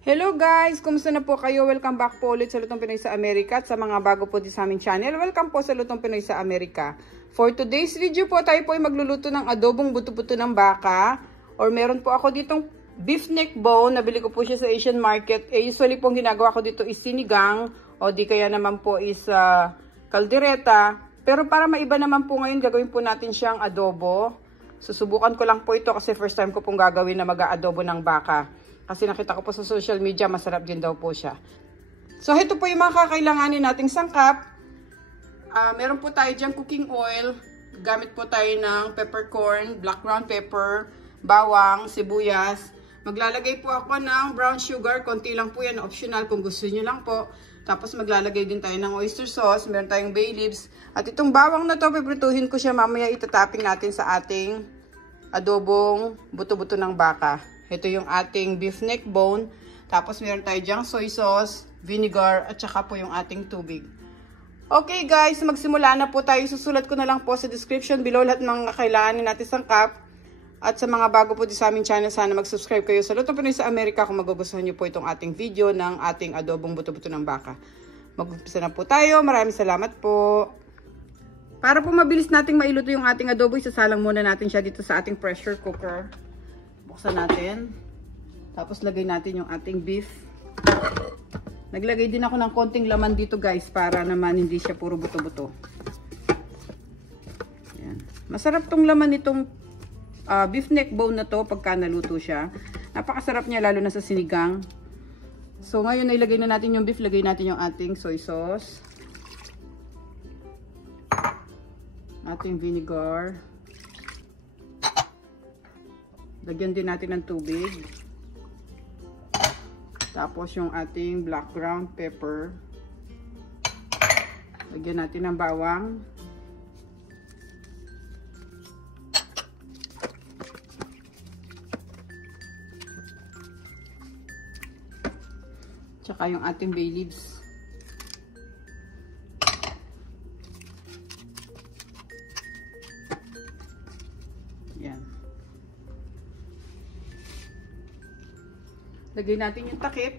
Hello guys! Kumusta na po kayo? Welcome back po ulit sa Lutong Pinoy sa Amerika at sa mga bago po din sa aming channel. Welcome po sa Lutong Pinoy sa Amerika. For today's video po, tayo po ay magluluto ng adobong buto-buto ng baka. Or meron po ako ditong beef neck bone. Nabili ko po siya sa Asian market. Usually po ang ginagawa ko dito is sinigang o di kaya naman po is kaldereta. Pero para maiba naman po ngayon, gagawin po natin siyang adobo. Susubukan ko lang po ito kasi first time ko pong gagawin na mag-aadobo ng baka. Kasi nakita ko po sa social media, masarap din daw po siya. So, ito po yung mga kakailanganin nating sangkap. Meron po tayo dyan cooking oil. Gamit po tayo ng peppercorn, black ground pepper, bawang, sibuyas. Maglalagay po ako ng brown sugar. Konti lang po yan, optional kung gusto nyo lang po. Tapos maglalagay din tayo ng oyster sauce. Meron tayong bay leaves. At itong bawang na to, piprituhin ko siya. Mamaya itatapping natin sa ating adobong buto-buto ng baka. Ito yung ating beef neck bone. Tapos meron tayo dyang soy sauce, vinegar, at saka po yung ating tubig. Okay guys, magsimula na po tayo. Susulat ko na lang po sa description below lahat ng kailanganin natin sangkap. At sa mga bago po din sa aming channel, sana mag-subscribe kayo sa Lutong Pinoy sa Amerika kung magugustuhan nyo po itong ating video ng ating adobong buto-buto ng baka. Mag-umpisa na po tayo. Maraming salamat po. Para po mabilis nating mailuto yung ating adobo, isasalang muna natin siya dito sa ating pressure cooker. Buksan natin. Tapos lagay natin yung ating beef. Naglagay din ako ng konting laman dito guys para naman hindi siya puro buto-buto. Ayan. Masarap tong laman nitong beef neck bone na to pagka naluto siya. Napakasarap niya lalo na sa sinigang. So ngayon ilagay na natin yung beef. Lagay natin yung ating soy sauce. Ating vinegar. Lagyan din natin ng tubig. Tapos yung ating black ground pepper. Lagyan natin ng bawang. Tsaka yung ating bay leaves. Yan. Lagay natin yung takip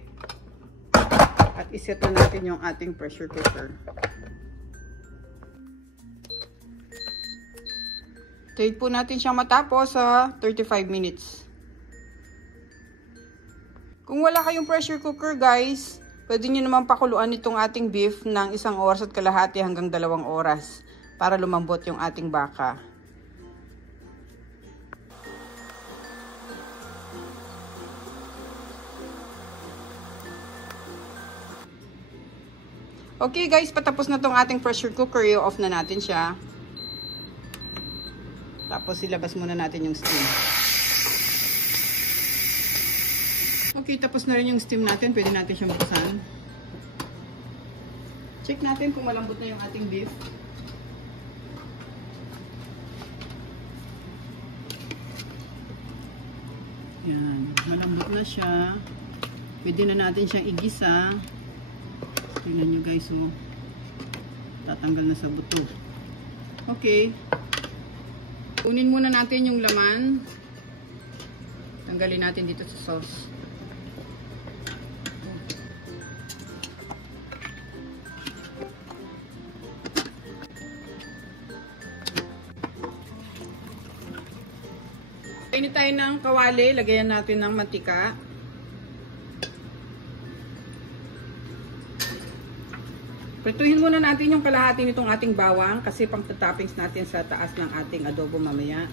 at iset na natin yung ating pressure cooker. Take po natin siyang matapos sa 35 minutes. Kung wala kayong pressure cooker guys, pwede nyo naman pakuluan itong ating beef ng 1 oras at kalahati hanggang 2 oras para lumambot yung ating baka. Okay guys, patapos na tong ating pressure cooker, i-off na natin siya. Tapos ilabas muna natin yung steam. Okay, tapos na rin yung steam natin. Pwede natin siyang buksan. Check natin kung malambot na yung ating beef. Yan, malambot na siya. Pwede na natin siyang igisa. Tingnan nyo guys, oh. Tatanggal na sa buto. Okay. Kunin muna natin yung laman. Tanggalin natin dito sa sauce. Kainit tayo ng kawali. Lagayan natin ng mantika. Prituhin muna natin yung kalahati nitong ating bawang kasi pang toppings natin sa taas ng ating adobo mamaya.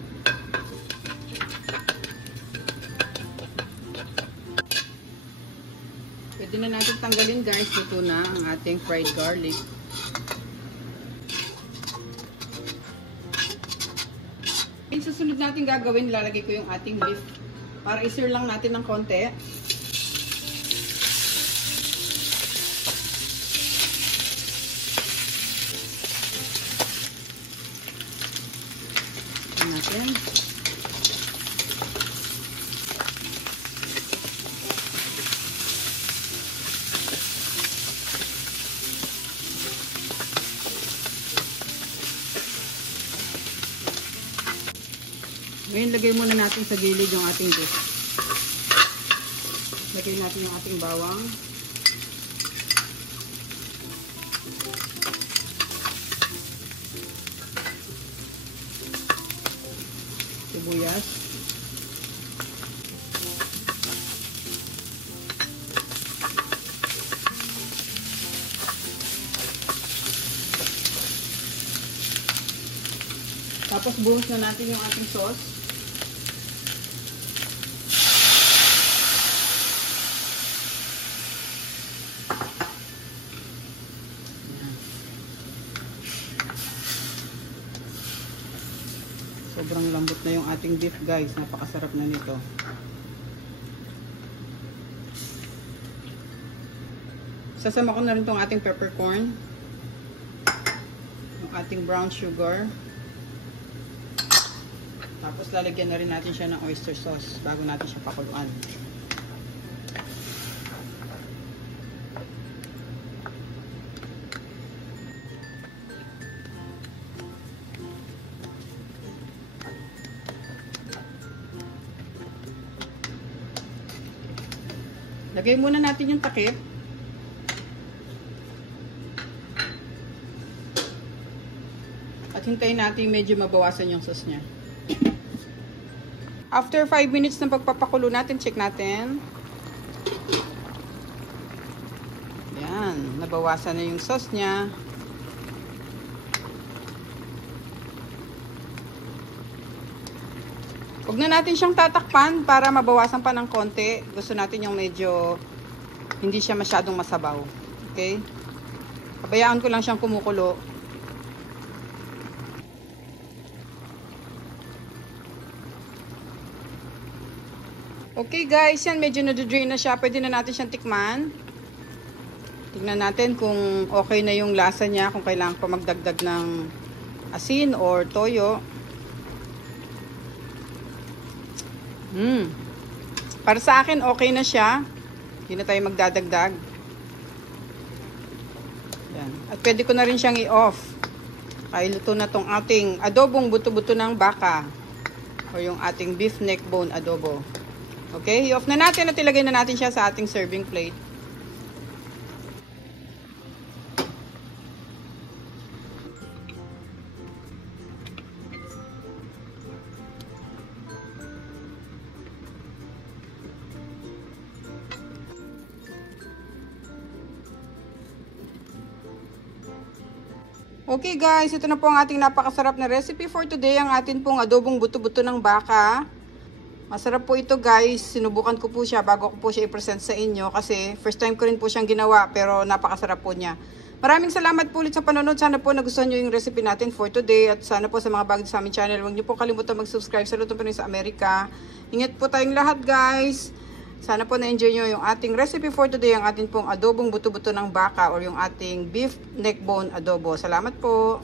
Pwede na natin tanggalin guys. Ito na ang ating fried garlic. Yung susunod natin gagawin, lalagay ko yung ating beef para i-sear lang natin ng konti. Natin. Ngayon lagay muna natin sa gilid yung ating beef. Lagay natin yung ating bawang. Sibuyas. Tapos buhos na natin yung ating sauce. Sobrang lambot na yung ating beef, guys. Napakasarap na nito. Sasama ko na rin tong ating peppercorn. Yung ating brown sugar. Tapos lalagyan na rin natin siya ng oyster sauce bago natin siya pakuluan. Lagay muna natin yung takip. At hintayin natin medyo mabawasan yung sauce niya. After 5 minutes ng pagpapakulo natin, check natin. Yan, nabawasan na yung sauce niya. Huwag na natin siyang tatakpan para mabawasan pa ng konti. Gusto natin yung medyo hindi siya masyadong masabaw. Okay? Pabayaan ko lang siyang kumukulo. Okay guys, yan medyo na-drain na siya. Pwede na natin siyang tikman. Tignan natin kung okay na yung lasa niya, kung kailangan pa magdagdag ng asin or toyo. Para sa akin, okay na siya. Hindi na tayo magdadagdag. Yan. At pwede ko na rin siyang i-off. Kaya luto na tong ating adobong buto-buto ng baka. O yung ating beef neck bone adobo. Okay, i-off na natin at ilagay na natin siya sa ating serving plate. Okay guys, ito na po ang ating napakasarap na recipe for today. Ang atin pong adobong buto-buto ng baka. Masarap po ito guys. Sinubukan ko po siya bago ko po siya i-present sa inyo. Kasi first time ko rin po siyang ginawa. Pero napakasarap po niya. Maraming salamat po ulit sa panonood. Sana po nagustuhan nyo yung recipe natin for today. At sana po sa mga bago sa aming channel, huwag nyo po kalimutan mag-subscribe sa Lutong Pinoy sa Amerika. Ingat po tayong lahat guys. Sana po na-enjoy nyo yung ating recipe for today. Ang ating pong adobong buto-buto ng baka or yung ating beef neck bone adobo. Salamat po.